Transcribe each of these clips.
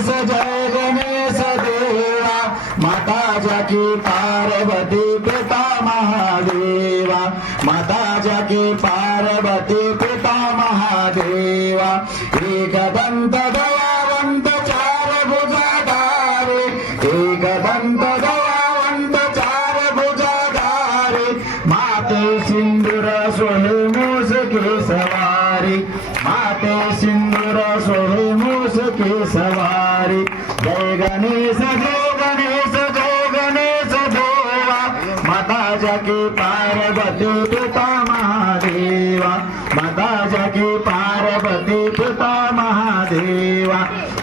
गणेश जय गणेश देवा माता जाकी पार्वती, पिता महादेवा। माता जाकी पार्वती, पिता महादेवा। एक दंत दयावंत, चार भुजाधारे। एक दंत दयावंत, चार भुजाधारे। माते सिंदूर सोहे मूस के सवारी। माते सिंदूर सोहे मूस के सवारी। जय गणेश जय गणेश जय गणेश देवा माता जाके पार्वती पिता महादेवा। माता जाके पार्वती पिता महादेवा।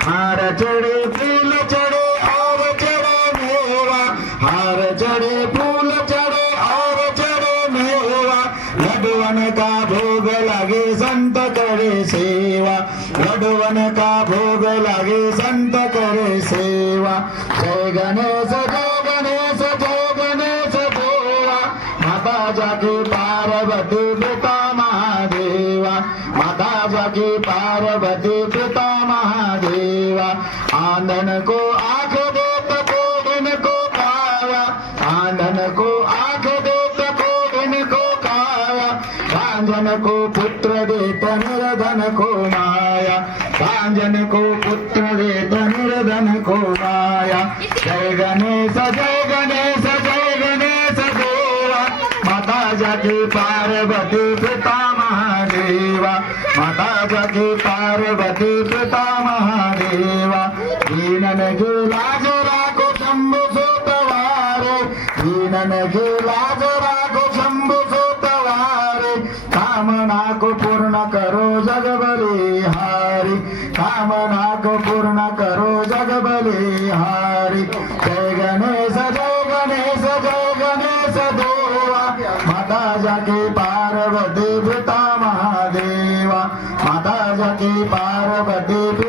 हार चढ़े फूल चढ़े और चढ़े मेवा। हार चढ़े फूल चढ़े और चढ़े मेवा। लडवन का भोग लगे संत करे सेवा। लडवन का भोग लगे संत करे सेवा जय गणेश जय गणेश जय गणेश देवा माता जाके पार्वती पिता महादेवा। माता जाके पार्वती पिता महादेवा। आंदन को आँख देत कोडिन को काया आंदन को आँख देत कोडिन को काया कांजन को पुत्र देत निर्धन को माया। कांजन को पुत्र दे धनुर्धन को माया जय गणेश जय गणेश जय गणेश देवा। माता जगी पार्वती पिता महादेवा माता जगी पार्वती पिता महादेवा दीनन गे लाज को शंभु सुतवारे। दीनन गे लाज कामना को पूर्ण करो जग बलिहारी कामना को पूर्ण करो जग बलिहारी जय गणेश जय गणेश जय गणेश देवा। माता जाके पार्वती पिता महादेवा। माता जाके पार्वती